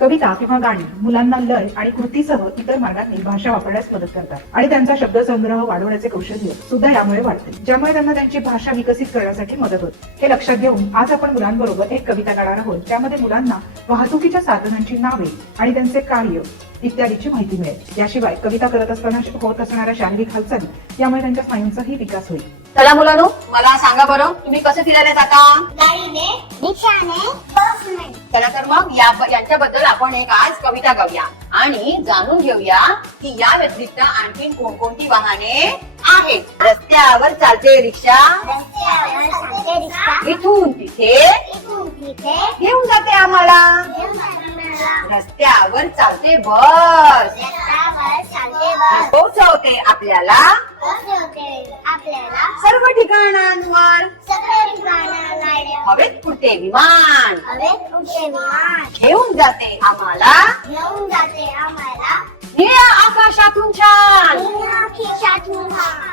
कविता किंवा गाणी मुलांना लय आणि कृतीसह इतर मार्गांनी भाषा वापरण्यास मदत करतात आणि त्यांचा शब्दसंग्रह वाढवण्याचे कौशल्य सुद्धा यामुळे वाढते, ज्यामुळे त्यांना त्यांची भाषा विकसित करण्यासाठी मदत होते. हे लक्षात घेऊन आज आपण मुलांबरोबर एक कविता गाणार आहोत, त्यामध्ये मुलांना वाहतुकीच्या साधनांची नावे आणि त्यांचे कार्य इत्यादीची माहिती मिळेल. याशिवाय कविता करत असताना होत असणाऱ्या शारीरिक हालचाली यामुळे त्यांच्या स्नायूंचाही विकास होईल. चला मुलांनो, मला सांगा बरं, तुम्ही कसं फिरायला जाता? गाडीने, रिक्षाने, बसने. चला तर मग यांच्याबद्दल आपण एक आज कविता गाऊया आणि जाणून घेऊया की या व्यतिरिक्त आणखी कोणकोणती वाहने आहेत. रस्त्यावर चालते रिक्षा, रस्त्यावर चालते रिक्षा, इथून तिथे इथून तिथे घेऊन जाते आम्हाला. घेऊन जाणारा. रस्त्यावर चालते बस, रस्त्यावर चालते बस, पोहोचवते आपल्याला पोहोचवते आपल्याला सर्व ठिकाणांवर. सगळ्या ठिकाणाला. हवेत उडते विमान, हवेत उडते विमान, घेऊन जाते आम्हाला घेऊन जाते आम्हाला निळ्या आकाशातून छान. निळ्या खिशातून.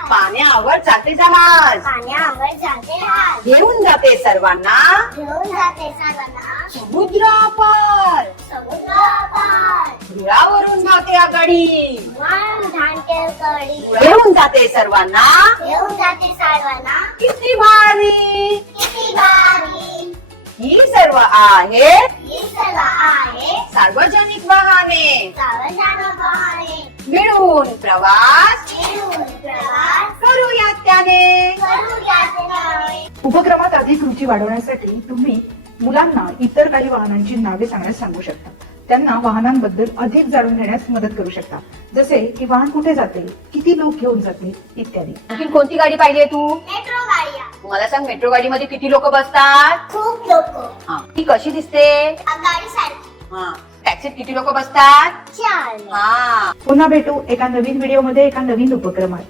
पाण्यावर चालते जहाज, पाण्यावर जाते हात, घेऊन जाते सर्वांना घेऊन जाते सर्वांना समुद्रापार. समुद्रापार. रुळावरून धावते आघाडी, विमान धांटे कडी, घेऊन जाते सर्वांना घेऊन जाते सर्वांना. किती भारी. किती भारी. ही सर्व आहेत ही सर्व आहे सार्वजनिक वाहने. सार्वजनिक वाहने. मिळून प्रवास मिळून प्रवास करूया त्याने. करूया त्याने. उपक्रमात अधिक रुची वाढवण्यासाठी तुम्ही मुलांना इतर काही वाहनांची नावे सांगण्यास सांगू शकता. त्यांना वाहनांबद्दल अधिक जाणून घेण्यास मदत करू शकता, जसे की वाहन कुठे जाते, किती लोक घेऊन जाते इत्यादी. आणखी कोणती गाडी पाहिजे तू? मेट्रो गाड्या. मला सांग, मेट्रो गाडीमध्ये किती लोक बसतात? खूप लोक. हा. ती कशी दिसते? गाडी सारखी. हा. टॅक्सीत किती लोक बसतात? चार. हा. पुन्हा भेटू एका नवीन व्हिडिओमध्ये एका नवीन उपक्रमात.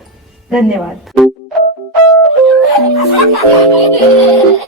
धन्यवाद.